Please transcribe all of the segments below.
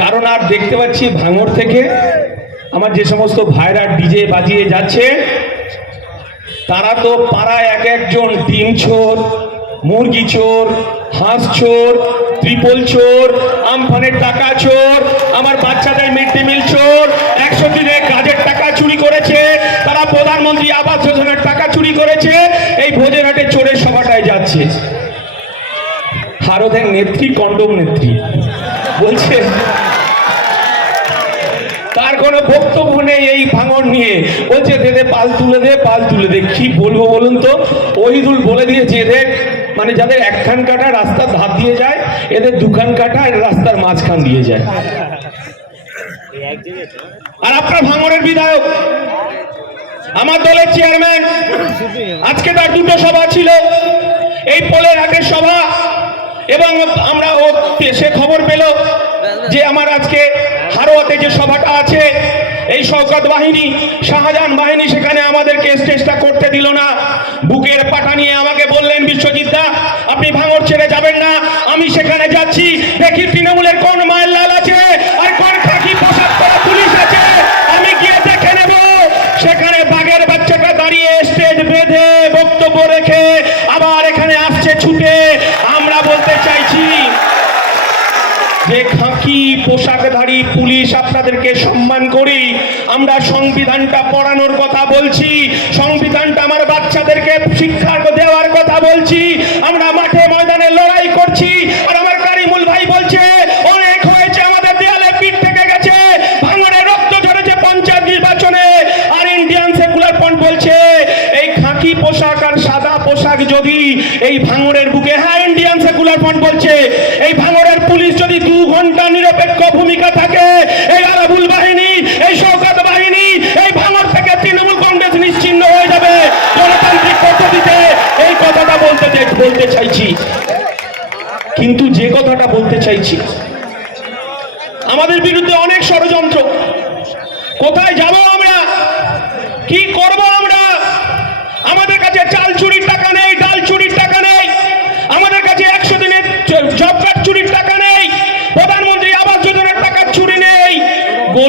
কারণ আর দেখতে পাচ্ছি ভাঙর থেকে আমার যে সমস্ত ভাইরা ডিজে বাজিয়ে যাচ্ছে, তারা তো পাড়ায় এক একজন ডিম চোর, মুরগি চোর, হাঁস চোর, ত্রিপল চোর, আমফানের টাকা চোর, আমার বাচ্চাদের মিড ডে মিল চোর, একশো দিনে কাজের টাকা চুরি করেছে, তারা প্রধানমন্ত্রী আবাস যোজনার টাকা চুরি করেছে, এই ভোজেরহাটে চোরের সভাটায় যাচ্ছে। ভারতের নেত্রী, কন্ডম নেত্রী। বলছে, তার কোনো বক্তব্য নেই এই ভাঙন নিয়ে। বলছে, দে দে, পাল তুলে দে, পাল তুলে দে। কি বলব বলুন তো? ওহিদুল বলে দিয়েছে, এদের মানে যাদের একখান কাটা রাস্তার ধাপ দিয়ে যায়, এদের দুখান কাটা রাস্তার মাঝখান দিয়ে যায়। আর আপনার ভাঙনের বিধায়ক, আমার দলের চেয়ারম্যান, আজকে তার দুটো সভা ছিল। এই পোলের হাটের সভা এবং আমরা ও সে খবর পেল যে আমার আজকে হারোয়াতে যে সভাটা আছে, এই শওকত বাহিনী, শাহজাহান বাহিনী সেখানে আমাদেরকে স্টেজটা করতে দিল না। বুকের পাটা নিয়ে আমাকে বললেন, বিশ্বজিৎ দা, আপনি ভাঙর ছেড়ে যাবেন না। আমি সেখানে যাচ্ছি। দেখি তৃণমূলের কোন মায়ের লাল আছে আর কোন খাকি পোশাক পরা পুলিশ আছে। আমি গিয়ে দেখে নেব। সেখানে বাঘের বাচ্চাটা দাঁড়িয়ে স্টেজ বেঁধে বক্তব্য রেখে আবার এখানে আসছে ছুটে আমরা বলতে চাইছি যে খাঁকি পোশাকধারী পুলিশ আপনাদেরকে সম্মান করি। আমরা সংবিধানটা পড়ানোর কথা বলছি, সংবিধানটা আমার বাচ্চাদেরকে শিক্ষা দেওয়ার কথা বলছি, আমরা মাঠে ময়দানে লড়াই করছি, আর আমার কারিমুল ভাই বলছে, অনেক হয়েছে আমাদের দেয়ালে পিঠ থেকে গেছে, ভাঙড়ে রক্ত ঝরেছে পঞ্চায়েত নির্বাচনে, আর ইন্ডিয়ান সেকুলার ফ্রন্ট বলছে, এই খাঁকি পোশাক আর সাদা পোশাক যদি এই ভাঙড়ের বুকে হ্যাঁ ইন্ডিয়ান সেকুলার ফ্রন্ট বলছে, এই ভাঙড়ের পুলিশ যদি দু ঘণ্টা নিরপেক্ষ ভূমিকা থাকে এই আরাবুল বাহিনী, এই শওকাত বাহিনী, এই ভাঙড় থেকে তৃণমূল কংগ্রেস নিশ্চিন্ন হয়ে যাবে। গণতান্ত্রিক পদ্ধতিতে এই কথাটা বলতে বলতে চাইছি। কিন্তু যে কথাটা বলতে চাইছি, আমাদের বিরুদ্ধে অনেক ষড়যন্ত্র। কোথায় যাব আমরা? কি করব আমরা? আমাদের কাছে চাল চুরির টাকা নেই, ডাল চুরির টাকা নেই। আমাদের কাছে একশো দিনের জব কার্ড চুরির টাকা নেই প্রধানমন্ত্রী আবাস যোজনার টাকা চুরি নেই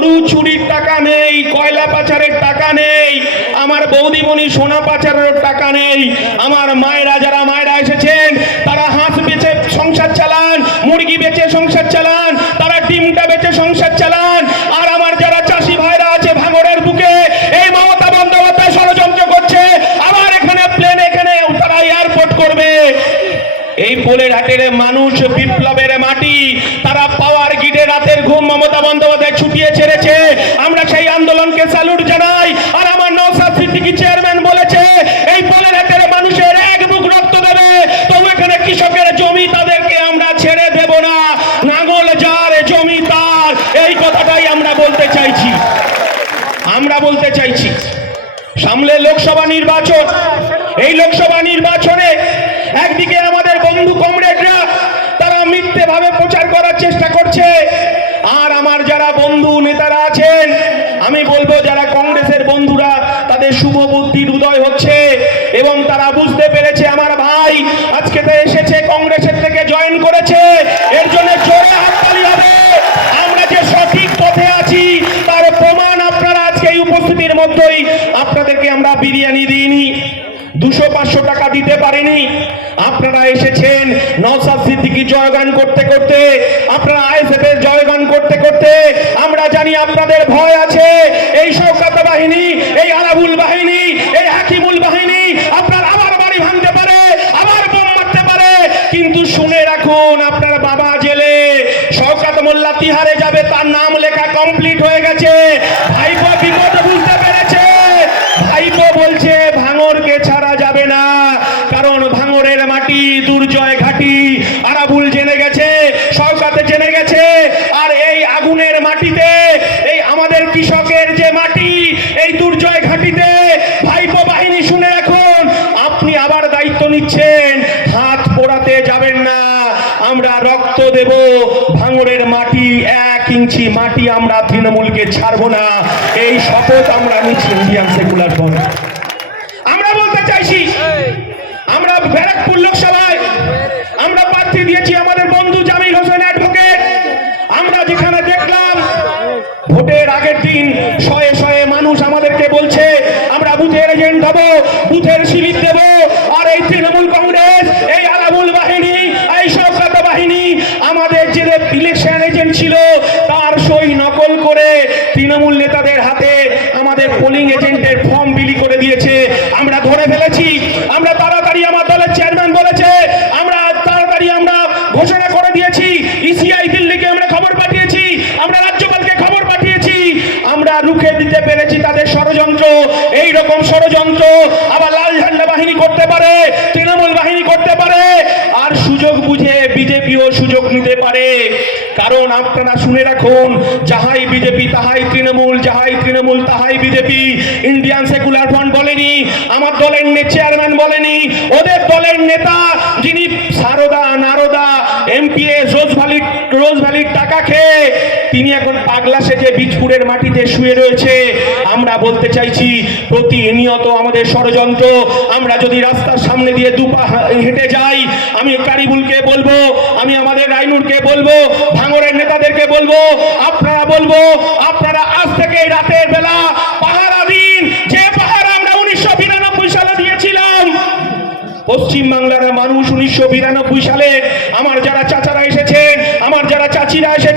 গরু চুরির টাকা নেই, কয়লা পাচারের টাকা নেই, আমার বৌদি বৌদিমণি সোনা পাচারের টাকা নেই, আমার মায়েরা যারা মায়েরা এসেছেন, তারা হাঁস বেচে সংসার চালান, মুরগি বেচে সংসার চালান, তারা ডিমটা বেচে সংসার চালান আর আমার যারা চাষি ভাইরা আছে ভাঙড়ের বুকে এই মমতা বন্দ্যোপাধ্যায় ষড়যন্ত্র করছে আবার এখানে প্লেন এখানে তারা এয়ারপোর্ট করবে এই পোলের হাটের মানুষ বিপ্লবের মাটি, তারা পাওয়ার গিডে রাতের ঘুম মমতা বন্দ্যোপাধ্যায় ছুটিয়ে ছেড়েছে। আমরা সেই আন্দোলনকে স্যালুট জানাই। আর আমার নৌসাদ সিদ্দিকি চেয়ারম্যান বলেছে, এই পোলের হাটের মানুষের এক বুক রক্ত দেবে। তবু এখানে কৃষকের জমি তাদেরকে আমরা ছেড়ে দেব না। নাঙ্গল যার জমি তার। এই কথাটাই আমরা বলতে চাইছি। আমরা বলতে চাইছি সামলে লোকসভা নির্বাচন। এই লোকসভা নির্বাচনে একদিকে আমাদের বন্ধু কমরেডরা তারা মিথ্যে ভাবে প্রচার করার করছে আর আমার যারা বন্ধু নেতারা আছেন, আমি বলব যারা কংগ্রেসের বন্ধুরা, তাদের শুভ বুদ্ধির উদয় হচ্ছে। এবং তারা বুঝতে পেরেছে, আমার ভাই আজকে তো এসেছে, কংগ্রেসের থেকে জয়েন করেছে। এর জন্য জোরে হাততালি হবে। আমরা যে সঠিক পথে আছি, তার প্রমাণ আপনারা আজকে এই উপস্থিতির মধ্যেই। আপনাদেরকে আমরা বিরিয়ানি দিইনি। দুশো পাঁচশো টাকা দিতে পারিনি। আপনারা এসেছেন নওসাদ সিদ্দিকি জয়গান করতে করতে, আপনারা আইএসএফ এর জয়গান করতে করতে, আমরা জানি আপনাদের ভয় আছে। এই সৌকাত বাহিনী, এই আলাবুল বাহিনী, এই হাকিমুল বাহিনী, আপনার আবার বাড়ি ভাঙতে পারে, আবার বোম মারতে পারে। কিন্তু শুনে রাখুন, আপনার বাবা জেলে শওকাত মোল্লা তিহারে যাবে, তার নাম লেখা কমপ্লিট হয়ে গেছে ভাইপো বিপদ বুঝতে পেরেছে ভাইপো বলছে ভাঙরকে ছাড়া যাবে না কারণ ভাঙরের দুর্জয় ঘাটি। আরাবুল জেনে গেছে শওকাতে জেনে গেছে, আর এই আগুনের মাটিতে, এই আমাদের কৃষকের যে মাটি, এই দুর্জয় ঘাটিতে, ভাইপো বাহিনী শুনে রাখুন, আপনি আবার দায়িত্ব নিচ্ছেন, হাত পোড়াতে যাবেন না, আমরা রক্ত দেব, ভাঙড়ের মাটি, এক ইঞ্চি মাটি আমরা তৃণমূলকে ছাড়বো না, এই শপথ আমরা নিচ্ছি ইন্ডিয়ান সেকুলার ফ্রন্ট আমরা বলতে চাইছি আমরা ব্যারাকপুর লোকসভায় আমরা প্রার্থী দিয়েছি আমাদের বন্ধু জামিল হোসেন অ্যাডভোকেট আমরা যেখানে আমাদেরকে বলছে আমরা এজেন্ট বুথের শিবির দেব। আর এই তৃণমূল কংগ্রেস, এই আরাবুল বাহিনী, এই সরকার বাহিনী, আমাদের যে ইলেকশন এজেন্ট ছিল, তার সই নকল করে তৃণমূল নেতাদের হাতে আমাদের পোলিং এজেন্টের ফর্ম বিলি করে দিয়েছে। আমরা ধরে ফেলেছি, আমরা তাড়াতাড়ি আমার দলের চেয়ারম্যান বলেছে, আমরা তাড়াতাড়ি আমরা ঘোষণা করে দিয়েছি ইসিআই দিল্লিকে আমরা খবর পাঠিয়েছি, আমরা রাজ্যপালকে খবর পাঠিয়েছি। আমরা রুখে দিতে পেরেছি তাদের ষড়যন্ত্র রকম ষড়যন্ত্র আবার লাল ঝান্ডা বাহিনী করতে পারে, তৃণমূল বাহিনী করতে পারে, আর সুযোগ বুঝে বিজেপিও সুযোগ নিতে পারে। কারণ আপনারা শুনে রাখুন, যাহাই বিজেপি তাহাই তৃণমূল, যাহাই তৃণমূল তাহাই বিজেপি। ইন্ডিয়ান সেকুলার ফ্রন্ট বলেনি, আমার দলের চেয়ারম্যান বলেনি, ওদের দলের নেতা যিনি Saradha, Narada MPS Rose Valley Rose ভ্যালির টাকা খেয়ে তিনি এখন পাগলা সেজে বীজপুরের মাটিতে শুয়ে রয়েছে। আমরা বলতে চাইছি, প্রতিনিয়ত আমাদের ষড়যন্ত্র, আমরা যদি রাস্তার সামনে দিয়ে দুপা হেঁটে যাই, আমি কারিবুলকে বলব, আমি আমাদের রাইনুরকে বলব, ভাঙরের নেতাদেরকে বলব, আপনারা বলব, আপনারা আজ থেকে রাতের বেলা পাহারা দিন, যে পাহারা আমরা উনিশশো বিরানব্বই সালে দিয়েছিলাম। পশ্চিম বাংলার মানুষ উনিশশো বিরানব্বই সালে, আমার যারা চাচারা এসেছেন, আমার যারা চাচিরা এসেছেন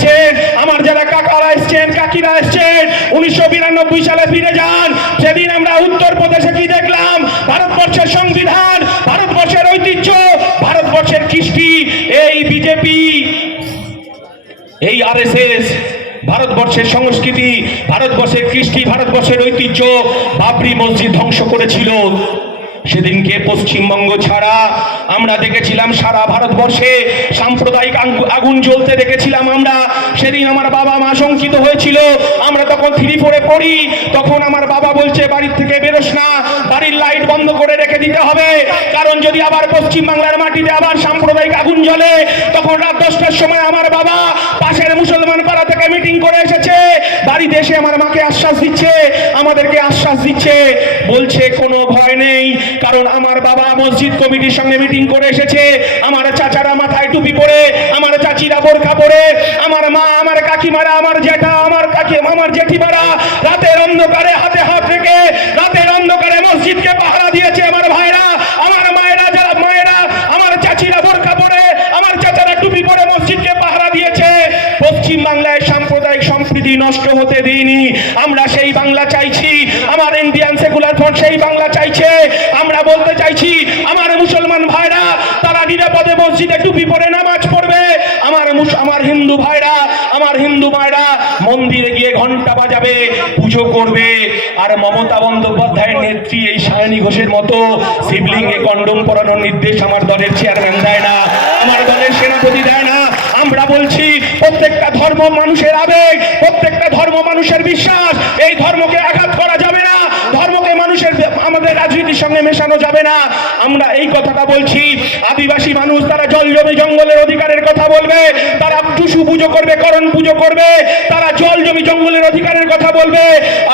এসছেন এসছেন। উনিশশো বিরানব্বই সালে ফিরে যান। সেদিন আমরা উত্তরপ্রদেশে কি দেখলাম? ভারতবর্ষের সংবিধান, ভারতবর্ষের ঐতিহ্য, ভারতবর্ষের কৃষ্টি। এই বিজেপি, এই আরএসএস, ভারতবর্ষের সংস্কৃতি, ভারতবর্ষের কৃষ্টি, ভারতবর্ষের ঐতিহ্য বাবরি মসজিদ ধ্বংস করেছিল। সেদিনকে পশ্চিমবঙ্গ ছাড়া আমরা দেখেছিলাম সারা ভারতবর্ষে সাম্প্রদায়িক আগুন জ্বলতে দেখেছিলাম আমরা। সেদিন আমার বাবা মা শঙ্কিত হয়েছিল। আমরা তখন থ্রি ফোরে পড়ি। তখন আমার বাবা বলছে, বাড়ির থেকে বেরোস না। বাড়ির লাইট বন্ধ করে রেখে দিতে হবে। কারণ যদি আবার পশ্চিম বাংলার মাটিতে আবার সাম্প্রদায়িক আগুন জ্বলে, তখন রাত দশটার সময় আমার বাবা পাশের মুসলমান পাড়া থেকে মিটিং করে এসেছে। বাড়িতে এসে আমার মাকে আশ্বাস দিচ্ছে। আমাদেরকে আশ্বাস দিচ্ছে। বলছে, কোনো ভয় নেই। কারণ আমার বাবা মসজিদ কমিটির সঙ্গে মিটিং করে এসেছে। আমার চাচারা মাথায় টুপি পরে, আমার চাচিরা বোরখা পরে, আমার মা, আমার কাকিমারা, আমার জেঠা, আমার কাকি, আমার জেঠিমারা রাতের অন্ধকারে হাতে হাত রেখে, রাতের অন্ধকারে মসজিদকে পাহারা দিয়েছে আমার ভাইরা আমার মায়েরা যারা মায়েরা আমার চাচিরা বোরখা পরে আমার চাচারা টুপি পরে মসজিদকে পাহারা দিয়েছে পশ্চিম বাংলায় সাম্প্রদায়িক সম্প্রীতি নষ্ট হতে দিইনি। আমরা সেই বাংলা চাইছি, আমার ইন্ডিয়ান সেকুলার ফ্রন্ট সেই বাংলা চাইছে। আমরা বলতে চাইছি, আমার মুসলমান ভাইরা, তারা নিরাপদে মসজিদে টুপি পরে নামাজ পড়বে। আমার আমার হিন্দু ভাইরা, আমার হিন্দু ভাইরা মন্দিরে গিয়ে ঘণ্টা বাজাবে, পুজো করবে। আর মমতা বন্দ্যোপাধ্যায়ের নেত্রী এই সায়নী ঘোষের মতো, শিবলিঙ্গে কন্ডম পরানোর নির্দেশ আমার দলের চেয়ারম্যান দেয় না। আমার দলের সেনাপতি দেয় বলছি, প্রত্যেকটা ধর্ম মানুষের আবেগ, প্রত্যেকটা ধর্ম মানুষের বিশ্বাস। এই ধর্মকে আঘাত করা যাবে না, ধর্মকে মানুষের আমাদের রাজনীতির সঙ্গে মেশানো যাবে না। আমরা এই কথাটা বলছি, আদিবাসী মানুষ তারা জল জমি জঙ্গলের অধিকারের কথা বলবে, তারা টুসু পুজো করবে, করণ পুজো করবে, তারা জল জমি জঙ্গলের অধিকারের কথা বলবে।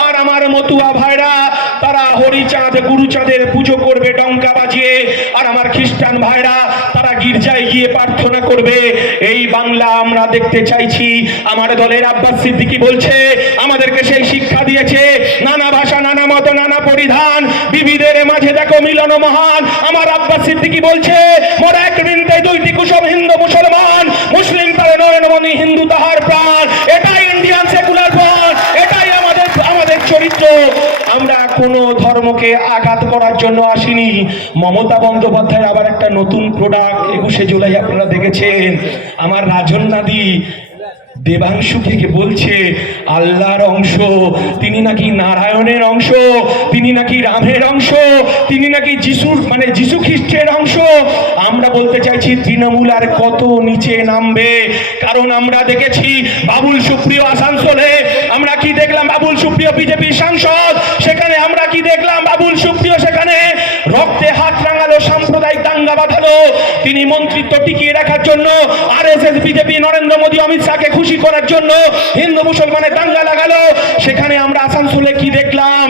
আর আমার মতুয়া ভাইরা তারা হরিচাঁদ, গুরুচাঁদের পুজো করবে, ডঙ্কা বাজিয়ে। আর আমার খ্রিস্টান ভাইরা, তারা গির্জায় গিয়ে প্রার্থনা করবে। এই বাংলা আমরা দেখতে চাইছি। আমার দলের আব্বাস সিদ্দিকি বলছে, আমাদেরকে সেই শিক্ষা দিয়েছে। নানা ভাষা, নানা মত, নানা পরিধান বিবিধের মাঝে দেখো মিলন মহান। আমার আব্বাস সিদ্দিকি বলছে, মোর এক বৃন্দে দুইটি কুসুম হিন্দু মুসলমান। কোনো ধর্মকে আঘাত করার জন্য আসিনি। মমতা বন্দ্যোপাধ্যায় আবার একটা নতুন প্রোডাক্ট একুশে জুলাই আপনারা দেখেছেন। আমার রাজন নাদি দেবাংশুকে কে বলছে, আল্লাহর অংশ, তিনি নাকি নারায়ণের অংশ, তিনি নাকি রামের অংশ, তিনি নাকি যিশুর মানে যিশু খ্রিস্টের অংশ। আমরা বলতে চাইছি, তৃণমূল আর কত নিচে নামবে? কারণ আমরা দেখেছি, বাবুল সুপ্রিয় আসানসোলে আমরা কি দেখলাম? বাবুল সুপ্রিয় বিজেপির সাংসদ, সেখানে আমরা কি দেখলাম? বাবুল সুপ্রিয় সেখানে রক্তে হাত রাঙালো সাম্প্রদায়িক বাঁধালো তিনি মন্ত্রিত্ব টিকিয়ে রাখার জন্য R S S BJP, Narendra Modi, Amit শাহকে খুশি করার জন্য হিন্দু মুসলমানের দাঙ্গা লাগালো। সেখানে আমরা আসানসোলে কি দেখলাম?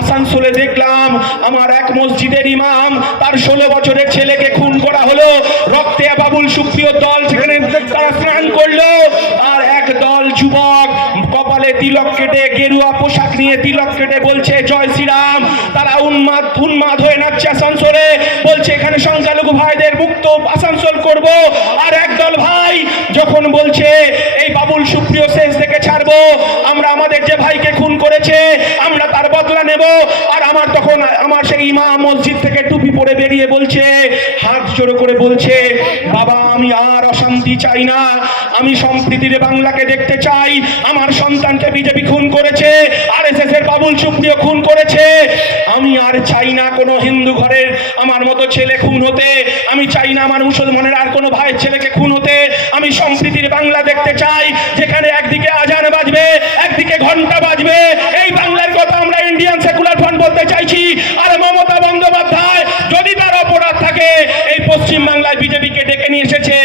আসানসোলে দেখলাম আমার এক মসজিদের ইমাম তার ষোলো বছরের ছেলেকে খুন করা হলো। রক্তে বাবুল সুপ্রিয় দল সেখানে তারা স্নান করল। আর এক দল যুবক কপালে তিলক কেটে গেরুয়া পোশাক নিয়ে তিলক কেটে বলছে, জয় শ্রীরাম। তারা উন্মাদ উন্মাদ হয়ে নাচছে আসানসোলে। বলছে, এখানে সংখ্যালঘু ভাইদের মুক্ত আসানসোল করব। আর একদল ভাই যখন বলছে, এই বাবুল সুপ্রিয় শেষ থেকে ছাড়বো। আমরা আমাদের যে ভাইকে খুন করেছে, আমরা তার বদলা নেব। আর আমার তখন, আমার ইমাম মসজিদ থেকে টুপি পরে বেরিয়ে বলছে, হাত জোড়ো করে বলছে, বাবা, আমি আর অশান্তি চাই না। আমি সম্প্রীতির বাংলাকে দেখতে চাই। আমার সন্তানকে বিজেপি খুন করেছে আর এস এস এর বাবুল সুপ্রিয় খুন করেছে। আমি আর চাই না কোনো হিন্দু ঘরের আমার মতো ছেলে খুন হতে। আমি চাই না আমার মুসলমানের আর কোনো ভাইয়ের ছেলেকে খুন হতে। আমি সম্প্রীতির বাংলা দেখতে চাই, যেখানে একদিকে আজান বাজবে, একদিকে ঘণ্টা বাজবে। এই বাংলার কথা ইন্ডিয়ান সেকুলার ফ্রন্ট বলতে চাইছি। আর মমতা বন্দ্যোপাধ্যায়, যদি তার অপরাধ থাকে, এই পশ্চিম বাংলায় বিজেপিকে ডেকে নিয়ে এসেছে।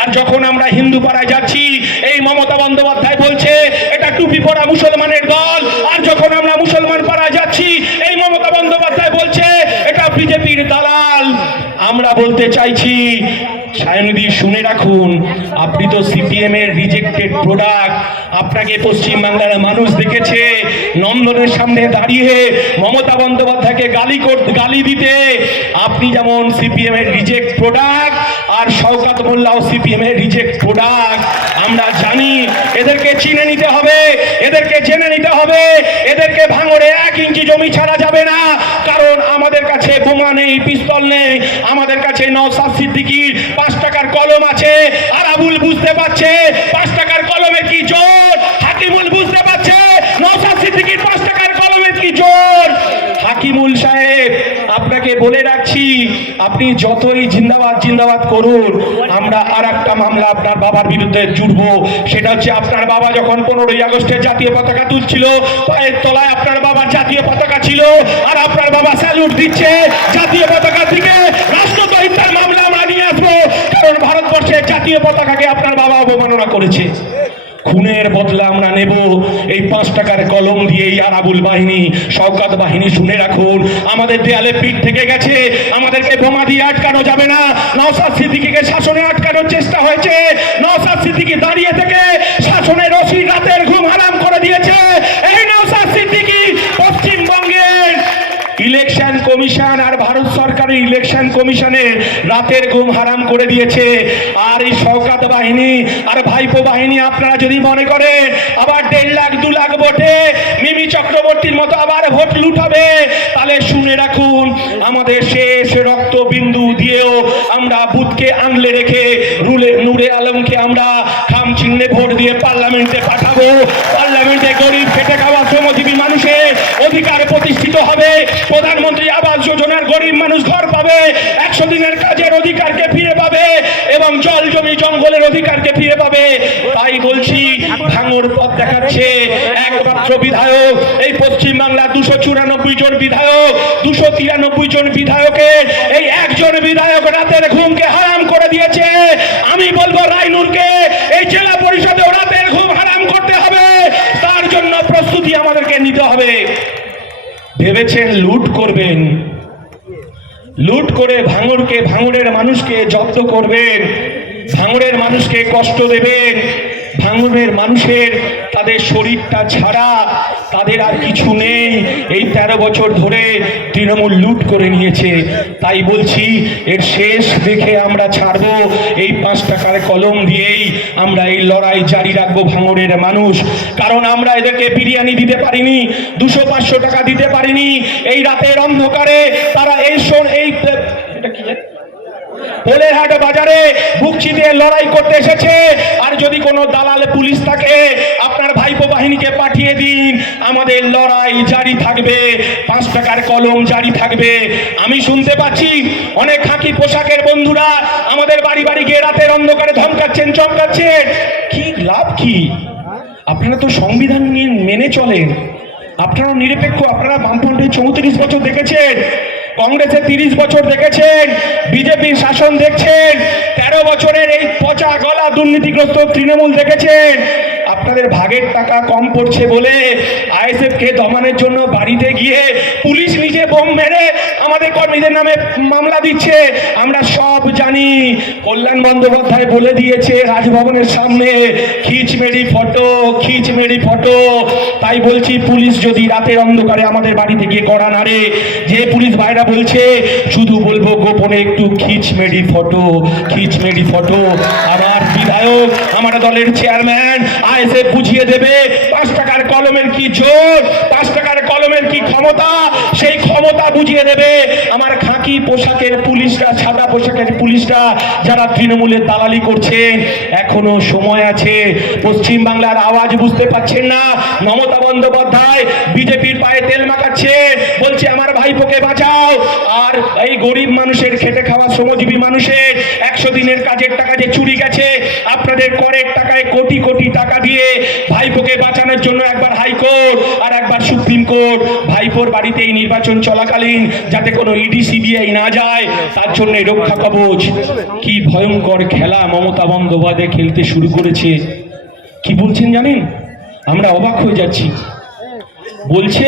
আর যখন আমরা হিন্দু পাড়ায় যাচ্ছি, এই মমতা বন্দ্যোপাধ্যায় বলছে, এটা টুপি পরা মুসলমানের দল। আর যখন আমরা মুসলমান পাড়ায় যাচ্ছি, এই মমতা বন্দ্যোপাধ্যায় বলছে, এটা বিজেপির দালাল। আমরা বলতে চাইছি সায়নদী শুনে রাখুন আপনি তো সিপিএম এর রিজেক্টেড প্রোডাক্ট আপনাকে পশ্চিমবাংলার মানুষ দেখেছে, নন্দনের সামনে দাঁড়িয়ে মমতা বন্দ্যোপাধ্যায়কে গালি করতে গালি দিতে। আপনি যেমন সিপিএম এর রিজেক্ট প্রোডাক্ট আর শওকাত মোল্লাও সিপিএম এর রিজেক্ট প্রোডাক্ট আমরা জানি এদেরকে চিনে নিতে হবে, এদেরকে জেনে নিতে হবে, এদেরকে ভাঙড়ে এক ইঞ্চি জমি ছাড়া যাবে না। কারণ আমাদের কাছে বোমা নেই, পিস্তল নেই, আমাদের কাছে নওসাদ সিদ্দিকির পাঁচ টাকার কলম আছে। আর আবুল বুঝতে পারছে পাঁচ টাকার কলমে কি জোর? হাকিমুল বুঝতে পারছে নওসাদ সিদ্দিকির পাঁচ টাকার কলমের কি জোর? হাকিমুল সাহেব আপনাকে বলে রাখছি, আপনি যতই জিন্দাবাদ জিন্দাবাদ করুন, আমরা আর একটা মামলা আপনার বাবার বিরুদ্ধে জুড়বো। সেটা হচ্ছে আপনার বাবা যখন পনেরোই আগস্টে জাতীয় পতাকা তুলছিল, পায়ের তলায় আপনার বাবার জাতীয় পতাকা ছিল, আর আপনার বাবা স্যালুট দিচ্ছে জাতীয় পতাকার দিকে রাষ্ট্রদ্রোহিতার মামলা আমরা নিয়ে আসব, কারণ ভারতবর্ষের জাতীয় পতাকাকে আপনার বাবা অবমাননা করেছে। খুনের বদলা আমরা নেব। এই পাঁচ টাকার কলম দিয়েই আরাবুল বাহিনী, শওকাত বাহিনী শুনে রাখুন। আমাদের দেয়ালে পিঠ থেকে গেছে। আমাদেরকে বোমা দিয়ে আটকানো যাবে না। নওসাদ সিদ্দিকিকে শাসনে আটকানোর চেষ্টা হয়েছে। নওসাদ সিদ্দিকি দাঁড়িয়ে থেকে শাসনের রশি রাতের ঘুম হারাম করে দিয়েছে। এই নওসাদ সিদ্দিকি পশ্চিমবঙ্গের ইলেকশন কমিশন আর ভারত সরকারের ইলেকশন কমিশনের রাতের ঘুম হারাম করে দিয়েছে। আর এই সরকার বাহিনী আর ভাইপো বাহিনী, আপনারা যদি মনে করেন আবার দেড় লাখ, দু লাখ ভোটে মিমি চক্রবর্তীর মতো আবার ভোট লুটাবে, তাহলে শুনে রাখুন, আমাদের শেষ রক্ত বিন্দু দিয়েও আমরা বুথকে আংলে রেখে রুলে নূরে আলমকে আমরা চিহ্নে ভোট দিয়ে পার্লামেন্টে পাঠাবো। পার্লামেন্টে গরিব খেটে খাওয়া শ্রমজীবী মানুষের অধিকার প্রতিষ্ঠিত হবে। প্রধানমন্ত্রী আবাস যোজনার গরিব মানুষ ঘর পাবে। একশো দিনের কাজের অধিকারকে ফিরে পাবে এবং জল জমি জঙ্গলের অধিকারকে ফিরে পাবে। তাই বলছি, ভাঙর পথ দেখাচ্ছে একমাত্র বিধায়ক। এই পশ্চিম বাংলা দুশো চুরানব্বই জন বিধায়ক, দুশো তিরানব্বই জন বিধায়কের এই একজন বিধায়ক রাতের ঘুমকে হারাম করে দিয়েছে আমি বলব রায়নুরকে এই জেলা পরিষদে রাতের ঘুম হারাম করতে হবে তার জন্য প্রস্তুতি আমাদেরকে নিতে হবে ভেবেছেন লুট করবেন। লুট করে ভাঙড়কে ভাঙরের মানুষকে জব্দ করবেন। ভাঙরের মানুষকে কষ্ট দেবেন। ভাঙরের মানুষের তাদের শরীরটা ছাড়া, তাদের আর কিছু নেই। এই তেরো বছর ধরে তৃণমূল লুট করে নিয়েছে। তাই বলছি, এর শেষ দেখে আমরা ছাড়বো। এই পাঁচ টাকার কলম দিয়েই আমরা এই লড়াই জারি রাখব ভাঙড়ের মানুষ। কারণ আমরা এদেরকে বিরিয়ানি দিতে পারিনি, দুশো পাঁচশো টাকা দিতে পারিনি। এই রাতের অন্ধকারে তারা এই এই? পোলেরহাট বাজারে বুকচি দিয়ে লড়াই করতে এসেছে। আর যদি কোনো দালাল পুলিশ থাকে, আপনার ভাইপো বাহিনীকে পাঠিয়ে দিন। আমাদের লড়াই জারি থাকবে, পাঁচ টাকার কলম জারি থাকবে। আমি শুনতে পাচ্ছি অনেক খাকি পোশাকের বন্ধুরা আমাদের বাড়ি বাড়ি গিয়ে রাতের অন্ধকারে ধমকাচ্ছেন, চমকাচ্ছেন। কি লাভ কি? আপনারা তো সংবিধান নিয়ে মেনে চলেন। আপনারা নিরপেক্ষ, আপনারা বামফ্রন্টে চৌত্রিশ বছর দেখেছেন। কংগ্রেসের তিরিশ বছর দেখেছেন বিজেপির শাসন দেখছেন, তেরো বছরের এই পচা গলা দুর্নীতিগ্রস্ত তৃণমূল দেখেছেন। আপনাদের ভাগের টাকা কম পড়ছে বলে আইএসএফকে দমানোর জন্য বাড়িতে গিয়ে পুলিশ নিজে বোম মেরে আমাদের কর্মীদের নামে মামলা দিচ্ছে। আমরা সব জানি। কল্যাণ বন্দ্যোপাধ্যায় বলে দিয়েছে রাজভবনের সামনে খিচমেরি ফটো খিচমেরি ফটো। তাই বলছি, পুলিশ যদি রাতের অন্ধকারে আমাদের বাড়িতে গিয়ে করা নাড়ে। যে পুলিশ ভাইরা বলছে, শুধু বলব গোপনে একটু খিচমেরি ফটো খিচমেরি ফটো। আমার বিধায়ক, আমার দলের চেয়ারম্যান আইসে বুঝিয়ে দেবে। পাঁচ টাকার কলমের কি জোর? পাঁচ টাকার কলমের কি ক্ষমতা? সেই ক্ষমতা বুঝিয়ে দেবে আমার খাকি পোশাকের পুলিশরা, সাদা পোশাকের পুলিশরা যারা তৃণমূলের দালালি করছেন এখনও সময় আছে। পশ্চিম বাংলার আওয়াজ বুঝতে পাচ্ছেন না। মমতা বন্দ্যোপাধ্যায় বিজেপির পায়ে তেল মাখাচ্ছে। বলছে, আমার ভাইপোকে বাঁচাও। আর এই গরিব মানুষের খেটে খাওয়া শ্রমজীবী মানুষের একশো দিনের কাজের টাকা যে চুরি গেছে, আপনাদের করের টাকায় কোটি কোটি টাকা দিয়ে ভাইপোকে বাঁচানোর জন্য একবার হাইকোর্ট আর একবার সুপ্রিম কোর্ট ভাইপোর বাড়িতে এই নির্বাচন চলাকালীন যাতে কোনো ইডি সিবিআই না যায়, তার জন্য রক্ষা কবচ। কি ভয়ঙ্কর খেলা মমতা বন্দ্যোপাধ্যায় খেলতে শুরু করেছে। কি বলছেন জানেন? আমরা অবাক হয়ে যাচ্ছি। বলছে,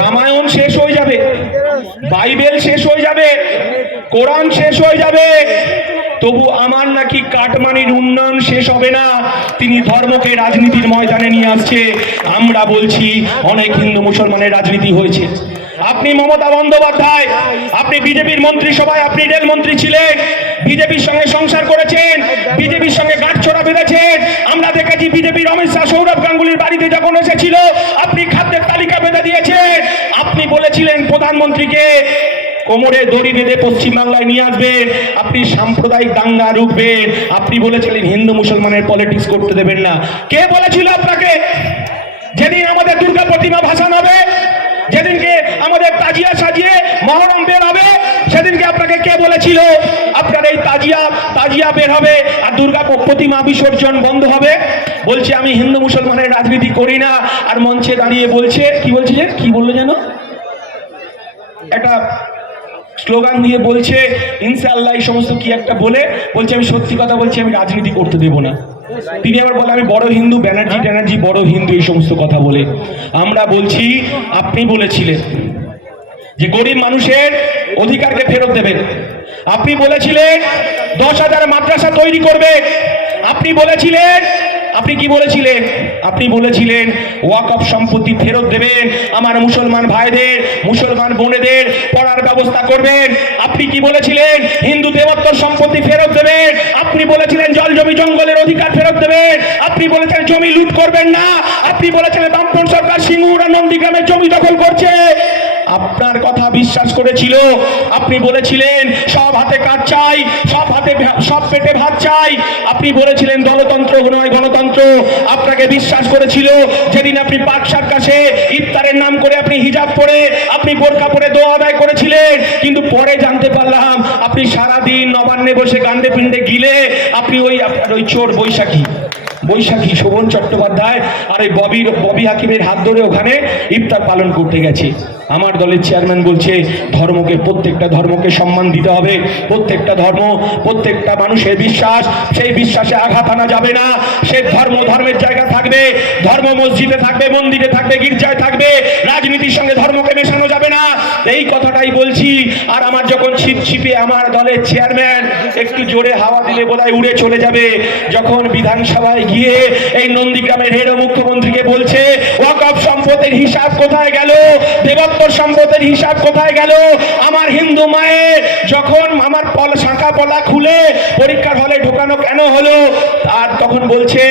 রামায়ণ শেষ হয়ে যাবে, বাইবেল শেষ হয়ে যাবে, কোরআন শেষ হয়ে যাবে। তবু আমার নাকি কাটমানির উন্নয়ন শেষ হবে না। তিনি ধর্মকে রাজনীতির ময়দানে নিয়ে আসছে। আমরা বলছি, অনেক হিন্দু মুসলমানের রাজনীতি হয়েছে। আপনি মমতা বন্দ্যোপাধ্যায়, আপনি বিজেপির মন্ত্রিসভায় আপনি রেল মন্ত্রী ছিলেন, বিজেপির সঙ্গে সংসার করেছেন, বিজেপির সঙ্গে গাঁটছড়া বেঁধেছেন। আমরা দেখেছি বিজেপির অমিত শাহ সৌরভ গাঙ্গুলির বাড়িতে যখন এসেছিল, আপনি খাদ্যের তালিকা বেঁধে দিয়েছেন। আপনি বলেছিলেন প্রধানমন্ত্রীকে কোমরে দড়ি বেঁধে পশ্চিমবাংলায় নিয়ে আসবেন আপনি সাম্প্রদায়িক দাঙ্গা রুখবেন আপনি বলেছিলেন হিন্দু মুসলমানের পলিটিক্স করতে দেবেন না। কে বলেছিল আপনাকে? যেদিন আমাদের দুর্গা প্রতিমা ভাসান হবে, যেদিনকে আমাদের তাজিয়া সাজিয়ে মহরম বের হবে, সেদিনকে আপনাকে কে বলেছিল? আপনার এই তাজিয়া তাজিয়া বের হবে আর দুর্গা প্রতিমা বিসর্জন বন্ধ হবে। বলছে, আমি হিন্দু মুসলমানের রাজনীতি করি না। আর মঞ্চে দাঁড়িয়ে বলছে, কি বলছে যে কি বলল যেন? একটা স্লোগান দিয়ে বলছে, ইনশাআল্লাহ এই সমস্ত কি একটা বলে? বলছে, আমি সত্যি কথা বলছি, আমি রাজনীতি করতে দেবো না। তিনি আবার বলে, আমি বড় হিন্দু, ব্যানার্জি, ট্যানার্জি, বড় হিন্দু, এই সমস্ত কথা বলে। আমরা বলছি, আপনি বলেছিলেন যে গরিব মানুষের অধিকারকে ফেরত দেবেন। আপনি বলেছিলেন দশ হাজার মাদ্রাসা তৈরি করবে। আপনি বলেছিলেন আপনি কি বলেছিলেন? আপনি বলেছিলেন ওয়াকফ সম্পত্তি ফেরত দেবেন আমার মুসলমান ভাইদের, মুসলমান বোনেদের, পড়ার ব্যবস্থা করবেন। আপনি কি বলেছিলেন, হিন্দু দেবত্বর সম্পত্তি ফেরত দেবেন? আপনি বলেছিলেন, জল জমি জঙ্গলের অধিকার ফেরত দেবেন। আপনি বলেছেন, জমি লুট করবেন না। আপনি বলেছিলেন বামপন সরকার সিঙ্গুর আর নন্দীগ্রামের জমি দখল করছে। আপনার কথা বিশ্বাস করেছিল। আপনি বলেছিলেন, সব হাতে কাজ চাই, সব হাতে সব পেটে ভাত চাই। আপনি বলেছিলেন, দলতন্ত্র নয়, গণতন্ত্র। আপনাকে বিশ্বাস করেছিল, যেদিন আপনি পাক সার্কাসে ইফতারের নাম করে আপনি হিজাব পরে, আপনি বোরকা পরে দোয়া আদায় করেছিলেন। কিন্তু পরে জানতে পারলাম, আপনি সারাদিন নবান্নে বসে গান্ডে পিণ্ডে গিলে, আপনি ওই আপনার ওই চোর বৈশাখী। বৈশাখী শোভন চট্টোপাধ্যায় আর এই ববির ববি হাকিমের হাত ধরে ওখানে ইফতার পালন করতে গেছে। আমার দলের চেয়ারম্যান বলছে, ধর্মকে, প্রত্যেকটা ধর্মকে সম্মান দিতে হবে। প্রত্যেকটা ধর্ম, প্রত্যেকটা মানুষের বিশ্বাস, সেই বিশ্বাসে আঘাত আনা যাবে না। সে ধর্ম ধর্মের জায়গা থাকবে, ধর্ম মসজিদে থাকবে, মন্দিরে থাকবে, গির্জায় থাকবে, রাজনীতির সঙ্গে ধর্মকে মেশানো যাবে না। এই কথাটাই বলছি, আর আমার যখন ছিপ ছিপে আমার দলের চেয়ারম্যান একটু জোরে হাওয়া দিলে বোধহয় উড়ে চলে যাবে। যখন বিধানসভায় গিয়ে এই নন্দীগ্রামের হেড মুখ্যমন্ত্রীকে বলছে, ওয়াকফ সম্পদের হিসাব কোথায় গেল? দেবত্বর সম্পদের হিসাব কোথায় গেল? আমার হিন্দু মায়ের যখন আমার পল, শাখা পলা খুলে পরীক্ষার হলে ঢোকানো কেন হলো? আর তখন বলছে,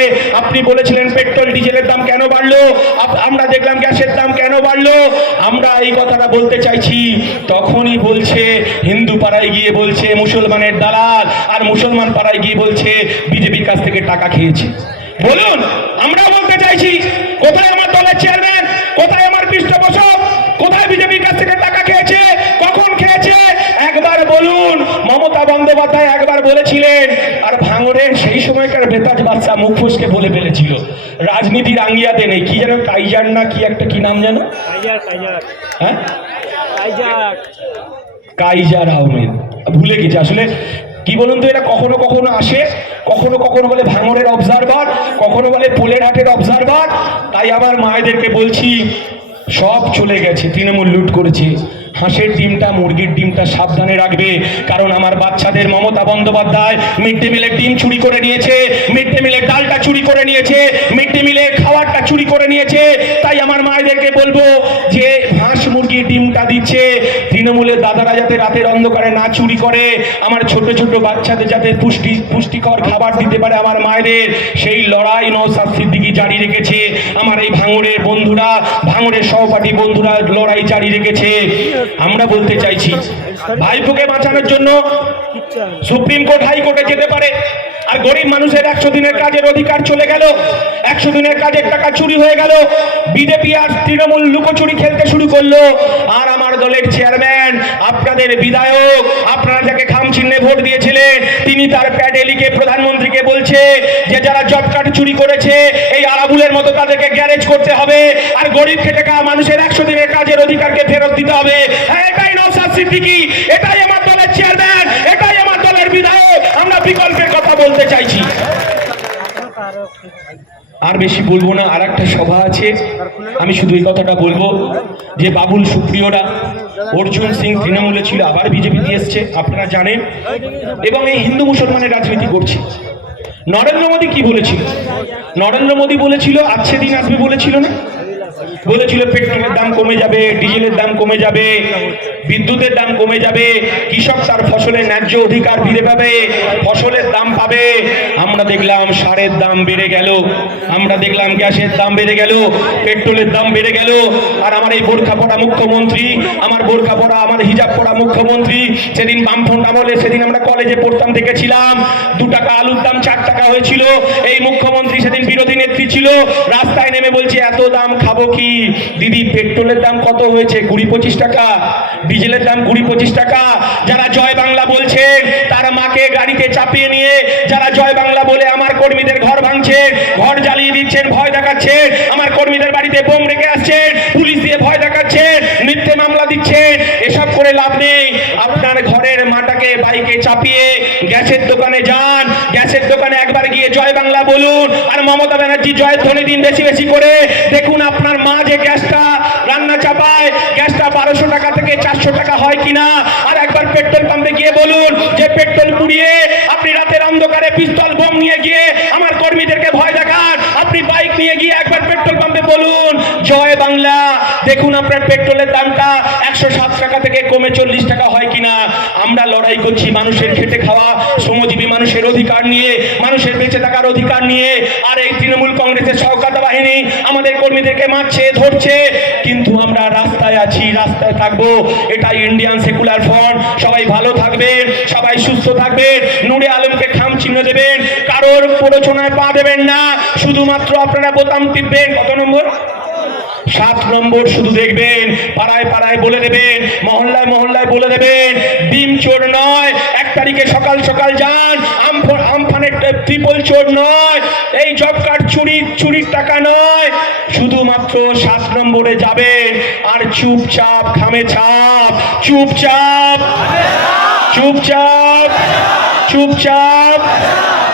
আপনি বলেছিলেন পেট্রোল, ডিজেলের দাম কেন বাড়লো? আমরা দেখলাম গ্যাসের দাম কেন বাড়লো? আমরা এই কথাটা বলতে চাইছি। তখনই বলছে, হিন্দু পাড়ায় গিয়ে বলছে, মুসলমানের দালাল। আর মুসলমান পাড়ায় গিয়ে বলছে, বিজেপির কাছ থেকে টাকা খেয়েছে। বলুন আমরা বলতে চাইছি কোথায় আমার দলের চেয়ারম্যান কোথায় আমার পৃষ্ঠপোষক কোথায় বিজেপির কাছ থেকে টাকা খেয়েছে কখন খেয়েছে? একবার বলুন মমতা বন্দ্যোপাধ্যায় একবার বলেছিলেন আর ভাঙড়ের সেই সময়কার বেতাজ বাচ্চা মুখ ফুসকে বলে ফেলেছিল রাজনীতির আঙ্গিয়াতে নেই কি যেন কাইজার না কি একটা কি নাম যেন? হ্যাঁ? কাইজার আহমেদ। ভুলে গেছি আসলে কি বলুন তো এরা কখনো কখনো আসে? কখনো কখনো বলে ভাঙরের অবজারভার কখনো বলে পোলের হাটের অবজারভার তাই আবার মায়েদেরকে বলছি, সব চলে গেছে, তৃণমূল লুট করেছে। হাঁসের ডিমটা, মুরগির ডিমটা সাবধানে রাখবে, কারণ আমার বাচ্চাদের মমতা বন্দ্যোপাধ্যায় মিড ডে মিলের ডিম চুরি করে নিয়েছে মিড ডে মিলের ডালটা চুরি করে নিয়েছে মিড ডে মিলের খাবারটা চুরি করে নিয়েছে। তাই আমার মায়েদেরকে বলব যে হাঁস মুরগির ডিমটা দিচ্ছে তৃণমূলের দাদারা যাতে রাতের অন্ধকারে না চুরি করে, আমার ছোট ছোট বাচ্চাদের যাতে পুষ্টি, পুষ্টিকর খাবার দিতে পারে আমার মায়েদের, সেই লড়াই নৌসাদ সিদ্দিকি জারি রেখেছে। আমার এই ভাঙড়ের বন্ধুরা, ভাঙড়ের সহপাঠী বন্ধুরা লড়াই জারি রেখেছে। আমরা বলতে চাইছি, ভাইপোকে বাঁচানোর জন্য। সুপ্রিম কোর্ট হাইকোর্টে যেতে পারে। আর গরিব মানুষের একশো দিনের কাজের অধিকার চলে গেল, একশো দিনের কাজের টাকা চুরি হয়ে গেল। বিজেপি আর তৃণমূল লুকোচুরি খেলতে শুরু করল। আর আমার দলের চেয়ারম্যান, আপনাদের বিধায়ক, আপনারা যাকে খাম চিহ্নে ভোট দিয়েছিলেন, তিনি তার প্যাডে লিখে প্রধানমন্ত্রীকে বলছে যে যারা জব কার্ড চুরি করেছে, এই আরাবুলের মতো তাদেরকে গ্যারেজ করতে হবে, আর গরিব খেটে খাওয়া মানুষের একশো দিনের কাজের অধিকারকে ফেরত দিতে হবে। হ্যাঁ এটাই নৌসাদ সিদ্দিকি, এটাই আমার দলের চেয়ারম্যান, এটাই আমার দলের বিধায়ক। আমরা বিকল্পের কথা বলতে চাইছি। আর বেশি বলব না আর একটা সভা আছে। আমি শুধু এই কথাটা বলব যে বাবুল সুপ্রিয়রা, অর্জুন সিং তৃণমূলে ছিল, আবার বিজেপিতে এসছে, আপনারা জানেন। এবং এই হিন্দু মুসলমানের রাজনীতি করছে। নরেন্দ্র মোদী কি বলেছিল? নরেন্দ্র মোদী বলেছিল আজকে দিন আসবে বলেছিল না? বলেছিল, পেট্রোলের দাম কমে যাবে, ডিজেলের দাম কমে যাবে, বিদ্যুতের দাম কমে যাবে, কৃষক তার ফসলের ন্যায্য অধিকার ফিরে পাবে, ফসলের দাম পাবে আমরা দেখলাম সারের দাম বেড়ে গেল। আমরা দেখলাম গ্যাসের দাম বেড়ে গেল, পেট্রোলের দাম বেড়ে গেল। আর আমার এই বোরখা পড়া মুখ্যমন্ত্রী, আমার বোরখা পড়া আমার হিজাব পড়া মুখ্যমন্ত্রী সেদিন বামফ্রন্ট আমলে সেদিন আমরা কলেজে পড়তাম, দেখেছিলাম। দু টাকা আলুর দাম চার টাকা হয়েছিল। এই মুখ্যমন্ত্রী সেদিন বিরোধী নেত্রী ছিল। রাস্তায় নেমে বলছে, এত দাম খাব কি? দিদি, পেট্রোলের দাম কত হয়েছে? কুড়ি পঁচিশ টাকা। ডিজেলের দাম কুড়ি পঁচিশ টাকা। যারা জয় বাংলা বলছেন, তার মাকে গাড়িতে চাপিয়ে নিয়ে, যারা জয় বাংলা বলে আমার কর্মীদের ঘর ভাঙছে, ঘর জ্বালিয়ে দিচ্ছেন, ভয় দেখাচ্ছে। আমার কর্মীদের বাড়িতে বোম রেখে আসছে, পুলিশ দিয়ে ভয় দেখাচ্ছে, মিথ্যে মামলা দিচ্ছে। এসব করে লাভ নেই। আপনার ঘরের মাটাকে বাইকে চাপিয়ে গ্যাসের দোকানে যান গ্যাসের দোকানে একবার গিয়ে জয় বাংলা বলুন। আর মমতা ব্যানার্জি জয়ের ধ্বনি দিন বেশি বেশি করে। দেখুন আপনার মা যে গ্যাসটা রান্না চাপায়, গ্যাসটা বারোশো টাকা থেকে চারশো টাকা হয় কিনা। আর একবার পেট্রোল পাম্পে গিয়ে বলুন যে পেট্রোল পুড়িয়ে আপনি রাতের অন্ধকারে পিস্তল বোম নিয়ে গিয়ে আমার কর্মীদেরকে ভয় দেখান। বাইক নিয়ে গিয়ে একবার পেট্রোল পাম্পে বলুন। জয় বাংলা। দেখুন আপনার পেট্রোলের দামটা একশো সাত টাকা থেকে কমে চল্লিশ টাকা হয় কিনা। আমরা লড়াই করছি মানুষের খেটে খাওয়া, শ্রমজীবী মানুষের অধিকার নিয়ে, মানুষের বেঁচে থাকার অধিকার নিয়ে। আর এই তৃণমূল কংগ্রেসের সহকাতা বাহিনী আমাদের কর্মীদেরকে মারছে, ধরছে। কিন্তু আমরা রাস্তায় আছি, রাস্তায় থাকব। এটাই ইন্ডিয়ান সেকুলার ফ্রন্ট সবাই ভালো থাকবেন, সবাই সুস্থ থাকবেন। নুরে আলমকে চিহ্ন দেবেন, কারোর প্ররোচনায় পা দেবেন না, শুধুমাত্র আপনারা বোতাম টিপবেন। কত নম্বর? সাত নম্বর শুধু দেখবেন, পাড়ায় পাড়ায় বলে দেবেন, মহল্লায় মহল্লায় বলে দেবেন, ডিম চোর নয়, এক তারিখে সকাল সকাল যান, আমফ- আমফানের ত্রিপল চোর নয়, এই জব কার্ড চুরি, চুরির টাকা নয়, শুধুমাত্র সাত নম্বরে যাবেন, আর চুপচাপ, খামে ছাপ, চুপচাপ চুপচাপ চুপচাপ।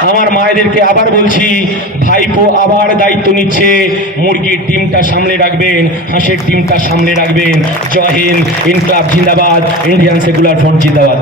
আমার মায়েদেরকে আবার বলছি, ভাইপো আবার দায়িত্ব নিচ্ছে। মুরগির ডিমটা সামলে রাখবেন, হাঁসের ডিমটা সামলে রাখবেন। জয় হিন্দ, ইনকলাব জিন্দাবাদ, ইন্ডিয়ান সেকুলার ফ্রন্ট জিন্দাবাদ।